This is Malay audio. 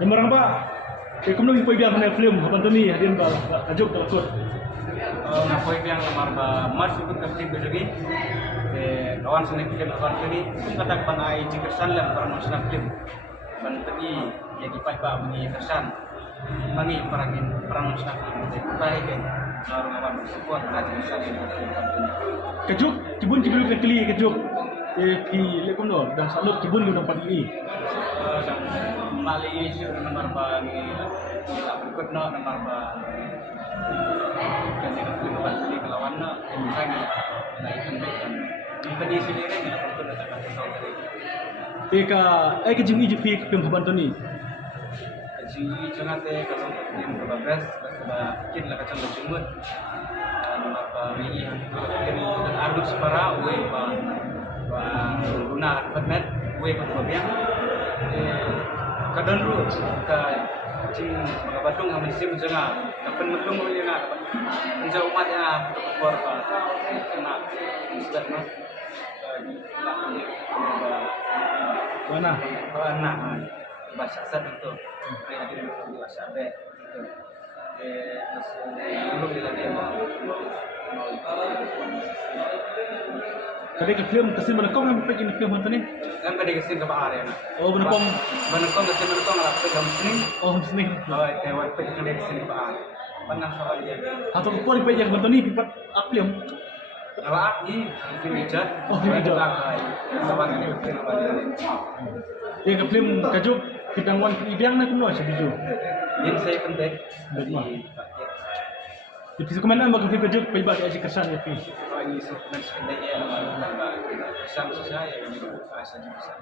Yang marang ba? Kung nung ipoy biya na film, hapan to ni hadin ba kajuk takot. Ngapoy biang lamar ba mas ikut ka film lagi. Kawan sana film kawan kini kung katak panai cikersan lang para mas na film. Ban tadi ya gipat ba mengi kersan. Mangi parang mas na film. Tahi kan orang awak support aja kersan ini. Kajuk kibun kibun ka kli kajuk. Ki lekom no dan salot kibun no pagi. Mali isu nomor ba ni ikut no nomor ba kan ni film ba tadi kelawan no kan na ikut kan. Tadi sini kan ikut datang ke saudari. Eka kajing iji pi film hapan to ni. Kajing jangan teh kalau film berbes ba kin la kacang jumut. Nomor ba ri film dan ardut separa we ba guna pernet we ba biang kadang ru ka cing mga batung hamin sim janga kapan melung mo yana unsa umat ya keluar pa kena sudah no Mana? mana bahasa sad itu kayak di bahasa be itu belum dilagi Kade ke film kasi manakong ang pagin film to ni. kan pada kesin ke bahar ya Oh manakong kesin menekong lah pegang sini oh sini. oh tewan pegang kesin ke bahar panang soal dia Atau ko ni pajak to ni pipat film. Awak ni film hijab. Oh, film hijab. Saban ni film apa? Ye ke film kajuk kita wan ibiang na kuno sa video. Yang saya penting Baik. Jadi komenan bagi film kajuk pajak aja kesan ya pi. Ini sebenarnya ya, sama saya yang ini bahasa Indonesia.